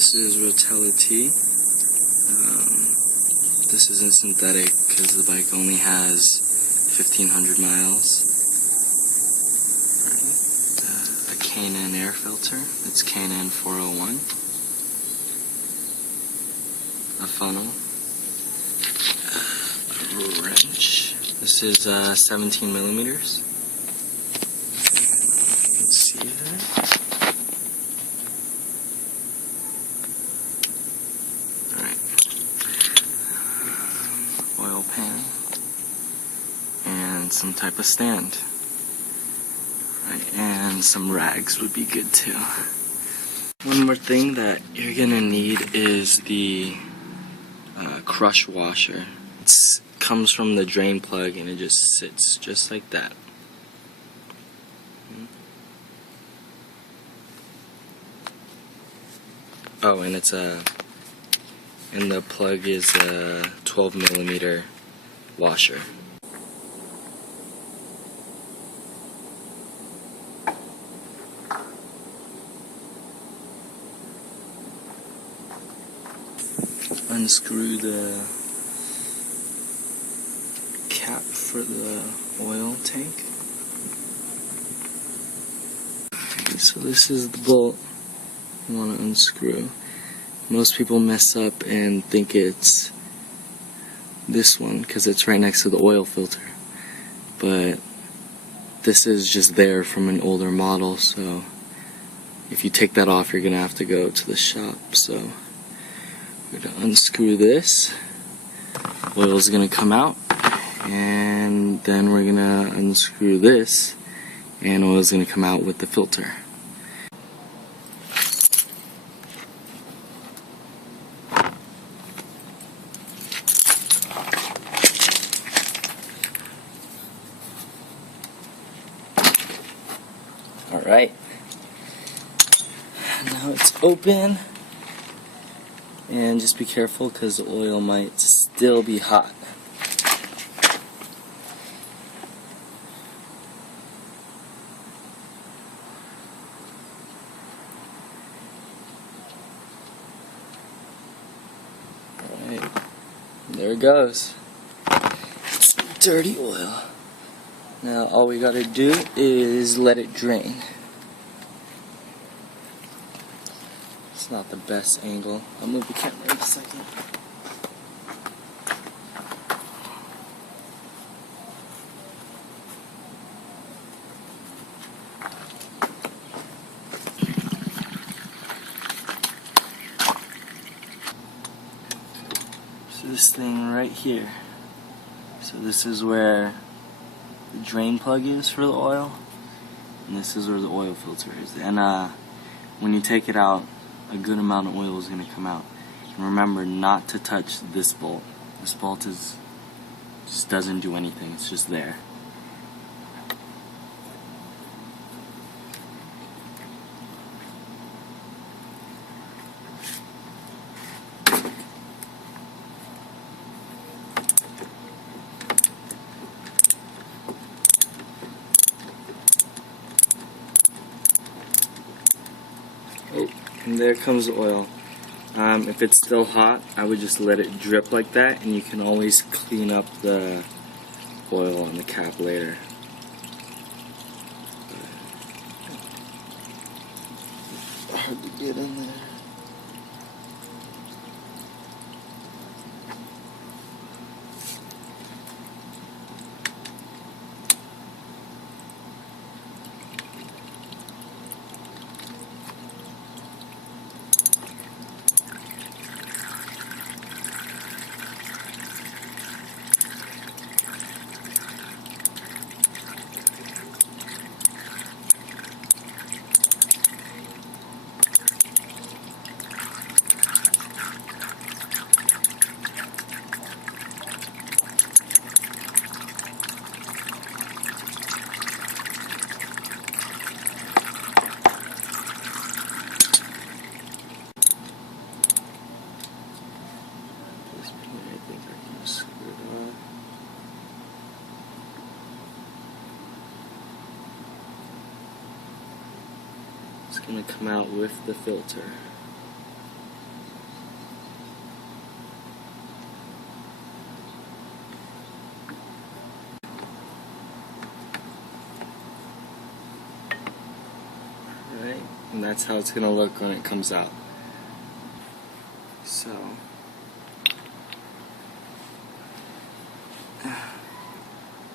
This is Rotelli. This isn't synthetic because the bike only has 1,500 miles. A K&N air filter. It's K&N 401. A funnel. A wrench. This is 17 millimeters. You can see that. Oil pan and some type of stand, right? And some rags would be good too. One more thing that you're gonna need is the crush washer. It comes from the drain plug and it just sits just like that. Oh, and it's and the plug is a 12 millimeter washer. Unscrew the cap for the oil tank. Okay, so this is the bolt you want to unscrew. Most people mess up and think it's this one because it's right next to the oil filter, but this is just there from an older model, so if you take that off you're gonna have to go to the shop. So we're gonna unscrew this, oil is gonna come out, and then we're gonna unscrew this and oil is gonna come out with the filter. Alright, now it's open, and just be careful because the oil might still be hot. Alright, there it goes. It's dirty oil. Now all we gotta do is let it drain. It's not the best angle. I'll move the camera in a second. So this thing right here. So this is where the drain plug is for the oil, and this is where the oil filter is. And when you take it out, a good amount of oil is going to come out. And remember not to touch this bolt. This bolt just doesn't do anything. It's just there. Oh, and there comes the oil. If it's still hot, I would just let it drip like that, and you can always clean up the oil on the cap later. Hard to get in there. It's going to come out with the filter. and that's how it's gonna look when it comes out. So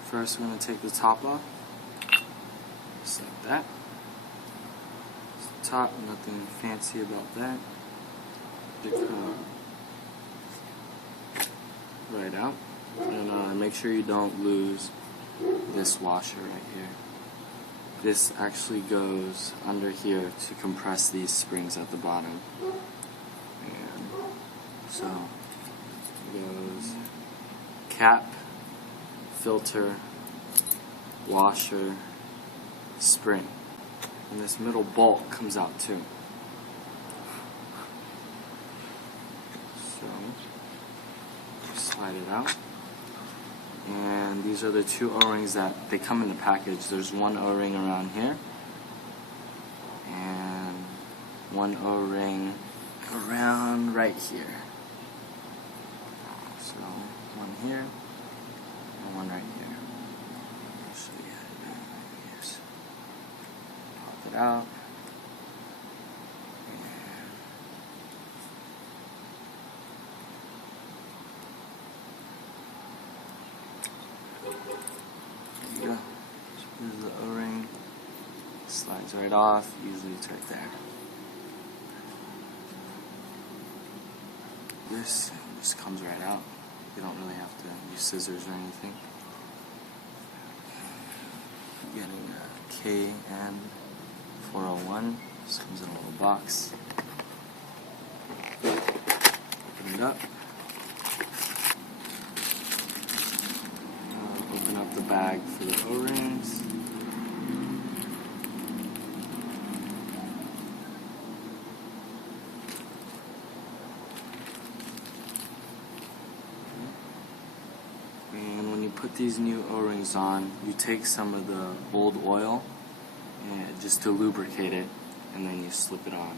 first we're gonna take the top off, just like that. It's the top, nothing fancy about that. They come right out, and make sure you don't lose this washer right here. This actually goes under here to compress these springs at the bottom. And so it goes cap, filter, washer, spring. And this middle bolt comes out too. So slide it out. And these are the two O-rings that they come in the package. There's one O-ring around here and one O-ring around right here. So one here and one right here. I'll show you how to do it. Yes. Pop it out. There you go. Here's the O-ring. Slides right off. Usually it's right there. This just comes right out. You don't really have to use scissors or anything. Getting a KN 401. This comes in a little box. Open it up. Open up the bag for the O-rings. And when you put these new O-rings on, you take some of the old oil and just to lubricate it, and then you slip it on.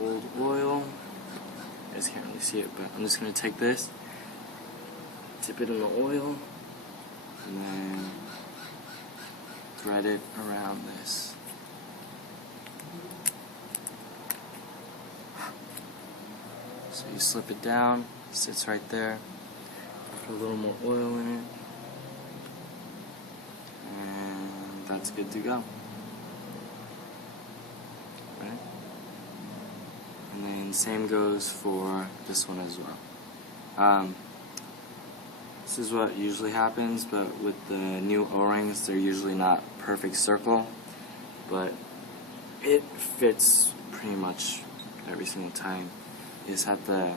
Old oil. You guys can't really see it, but I'm just going to take this, dip it in the oil, and then thread it around this. So you slip it down, it sits right there, put a little more oil in it, and that's good to go. Right? And then same goes for this one as well. This is what usually happens, but with the new O-rings, they're usually not perfect circle, but it fits pretty much every single time. You just have to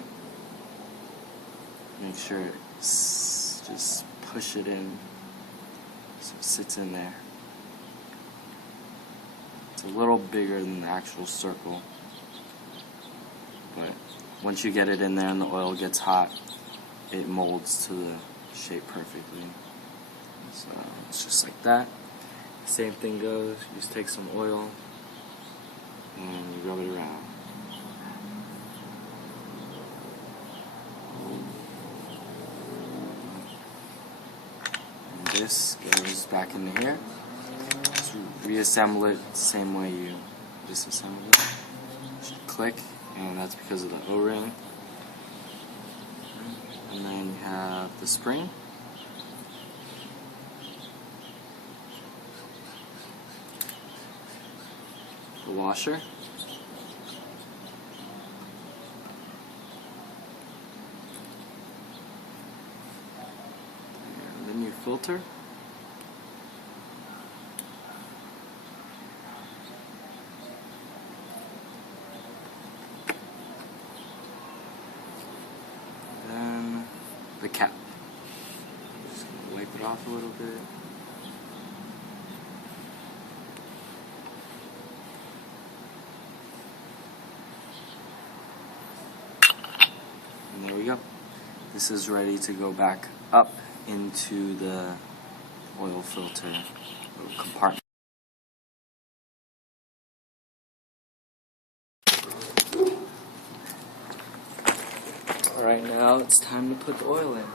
make sure just push it in so it sits in there. It's a little bigger than the actual circle, but once you get it in there and the oil gets hot, it molds to the shape perfectly. So it's just like that. Same thing goes, you just take some oil and you rub it around. And this goes back into here. Just reassemble it the same way you disassemble it. Just click, and that's because of the O-ring. And then you have the spring. The washer. And the new filter. The cap. Just gonna wipe it off a little bit. And there we go. This is ready to go back up into the oil filter compartment. Alright, now it's time to put the oil in.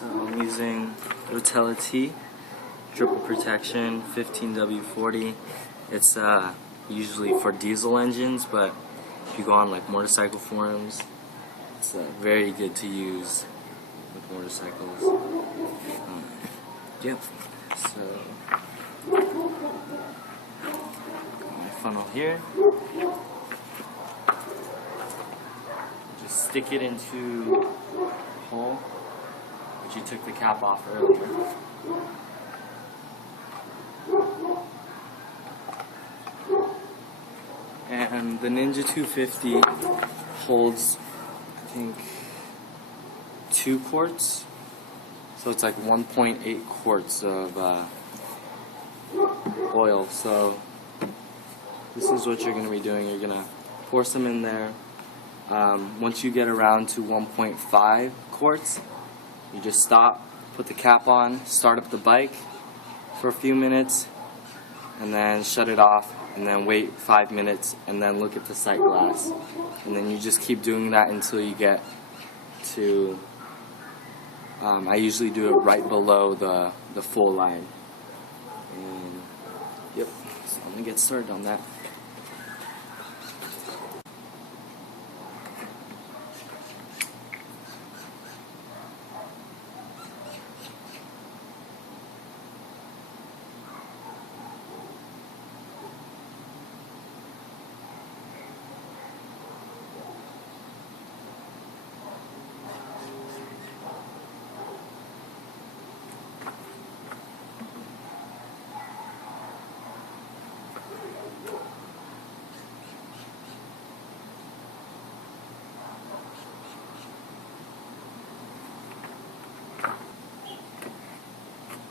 So I'm using Rotella T, triple protection, 15W40. It's usually for diesel engines, but if you go on like motorcycle forums, it's very good to use with motorcycles. Yep. So my funnel here. Just stick it into the hole which you took the cap off earlier. And the Ninja 250 holds, I think, 2 quarts. So it's like 1.8 quarts of oil. So this is what you're going to be doing. You're going to pour some in there. Once you get around to 1.5 quarts, you just stop, put the cap on, start up the bike for a few minutes, and then shut it off, and then wait 5 minutes, and then look at the sight glass. And then you just keep doing that until you get to, I usually do it right below the full line. And, yep, so I'm going to get started on that.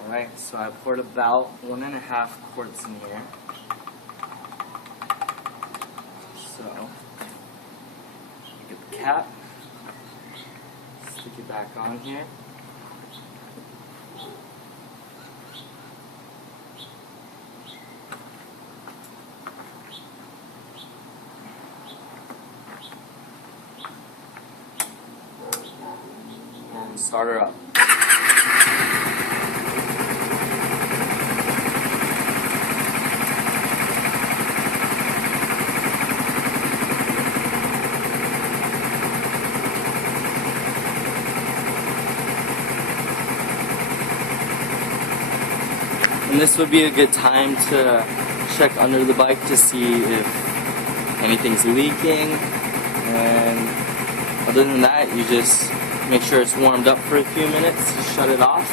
Alright, so I poured about 1.5 quarts in here. So, get the cap, stick it back on here. And start her up. And this would be a good time to check under the bike to see if anything's leaking. And other than that, you just make sure it's warmed up for a few minutes, shut it off,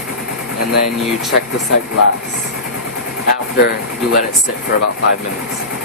and then you check the sight glass after you let it sit for about 5 minutes.